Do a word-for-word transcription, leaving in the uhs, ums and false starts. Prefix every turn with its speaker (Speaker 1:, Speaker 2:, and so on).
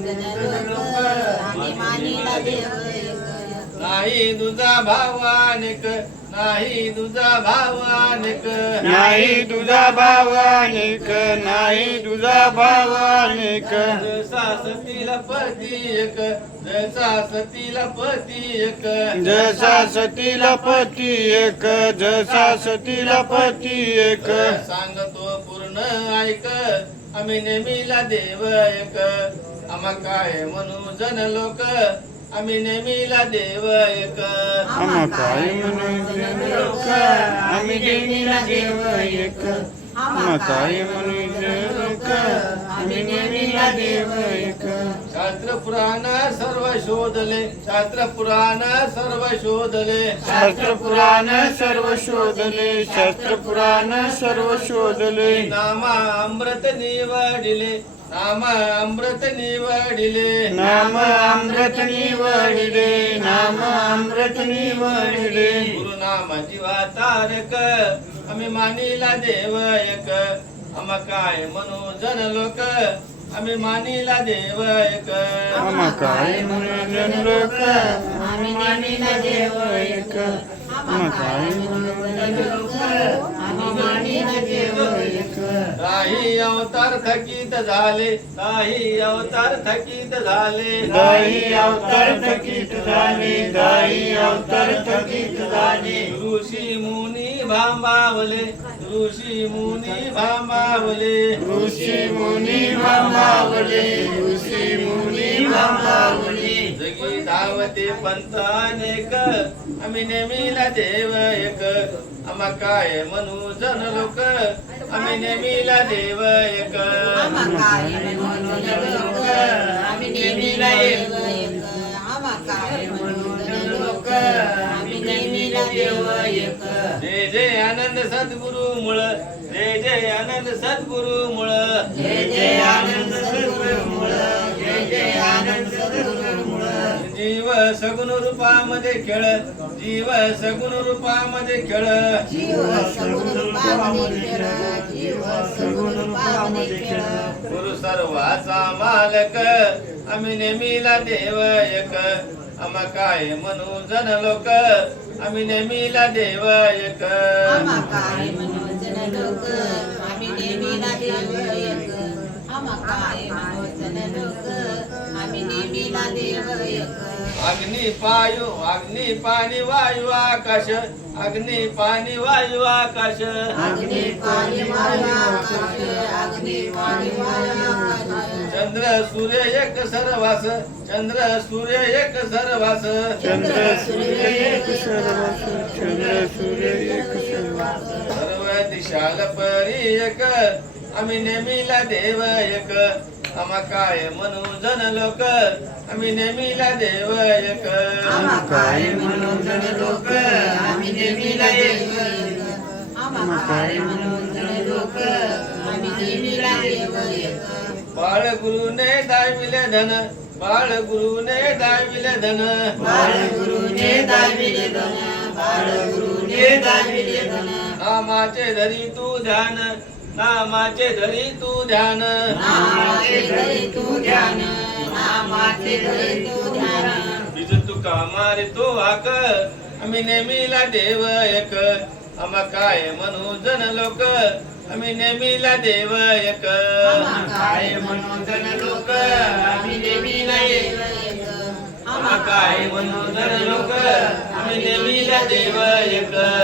Speaker 1: जन लोक आम्ही मानिला देव एक.
Speaker 2: नाही तुझा भाव अनेक नाही तुझा भाव अनेक
Speaker 3: नाही तुझा भाव अनेक नाही तुझा भाव अनेक
Speaker 2: जसा सतीला पती एक जसा सतीला पती एक
Speaker 3: जसा सतीला पती एक जसा सतीला पती एक
Speaker 2: सांगतो पूर्ण ऐक आम्ही नेहमीला देव एक आम्हा काय म्हणू जन लोक आम्ही नेहमीला देव एक
Speaker 3: आम्हा काय म्हणू लोक आम्ही नेहमीला देव एक आम्हा काय म्हणू लोक आम्ही नेहमीला देव एक
Speaker 2: शास्त्र पुराण सर्व शोधले शास्त्र पुराण सर्व शोधले
Speaker 3: शास्त्र पुराण सर्व शोधले शास्त्र पुराण सर्व शोधले
Speaker 2: नामा अमृत निवडिले नाम अमृत निवडिले
Speaker 3: नाम अमृत निवडिले नाम अमृत निवडिले
Speaker 2: गुरुनाम जीवा तारक आम्ही मानिला देव एक आम्हा काय म्हणू जन लोक आम्ही मानिला देव एक
Speaker 3: आम्हा काय म्हणून लोक आम्ही मानिला देव एक आम्हा काय म्हणून लोक आम्ही मानिला देव एक
Speaker 2: काही अवतार थकीत झाले काही अवतार थकीत झाले
Speaker 3: दाई अवतार थकीत झाले दाई अवतार थकीत झाले
Speaker 2: ऋषी मुनी भांबावले ऋषी मुनी भांबावले
Speaker 3: ऋषी मुनी भांबावले ऋषी मुनी भांबावले
Speaker 2: जगी धावते पंथ अनेक आम्ही नेहमीला देव एक आम्हा काय म्हणू जन लोक आम्ही नेहमीला देव एक
Speaker 1: आम्हा काय म्हणू जन लोक आम्ही नेहमीला देव एक. आम्हा काय म्हणू जन लोक आम्ही नेहमीला देव एक.
Speaker 2: जय जय आनंद सद्गुरु मुळ जय जय आनंद सद्गुरु मुळ
Speaker 3: जय जय आनंद सद्गुरु मुळ जय जय आनंद सद्गुरु मुळ
Speaker 2: जीव सगुण रूपामध्ये खेळ जीव सगुण रूपामध्ये खेळ
Speaker 1: जीव सगुण रूपामध्ये खेळ जीव सगुण रूपामध्ये खेळ.
Speaker 2: गुरु सर्वाचा मालक आम्ही नेहमीला देव एक आम्हा काय म्हणू जन लोक आम्ही नेहमीला देव एक
Speaker 1: आम्हा काय म्हणू जन लोक आम्ही नेहमीला देव एक. आम्हा काय म्हणू जन लोक आम्ही नेहमीला देव एक.
Speaker 2: अग्नी पायू अग्नी पाणी वायू आकाश अग्नी पाणी वायू आकाश
Speaker 1: अग्नी पाणी वायू आकाश अग्नी पाणी वायू आकाश.
Speaker 2: चंद्र सूर्य एक सर्वास चंद्र सूर्य एक सर्वास
Speaker 3: चंद्र सूर्य एक सर्वास चंद्र सूर्य एक सर्वास
Speaker 2: सर्व दिशाल परी एक आम्ही नेहमीला देव एक आम्हा काय म्हणू जन लोक आम्ही नेहमीला देव एक
Speaker 1: आम्हा काय म्हणू जन लोक आम्ही नेहमीला देव एक. आम्हा काय म्हणू जन लोक आम्ही नेहमीला देव एक.
Speaker 2: बाळ गुरुने दाविले धन बाळ गुरुने दाविले धन
Speaker 1: बाळ गुरुने दाविले धन बाळ गुरुने दाविले धन.
Speaker 2: नामाचे धरी तू ध्यान नामाचे धरी तू ध्यान
Speaker 1: नामाचे धरी तू ध्यान नामाचे धरी तू ध्यान.
Speaker 2: बीज तुका मारितो हाक आम्ही नेहमीला देव एक आम्हा काय म्हणू जन लोक आम्ही नेहमीला देव एक
Speaker 1: आम्हा काय म्हणू जन लोक आम्ही नेहमीला देव एक.
Speaker 2: आम्हा काय म्हणू जन लोक आम्ही नेहमीला देव एक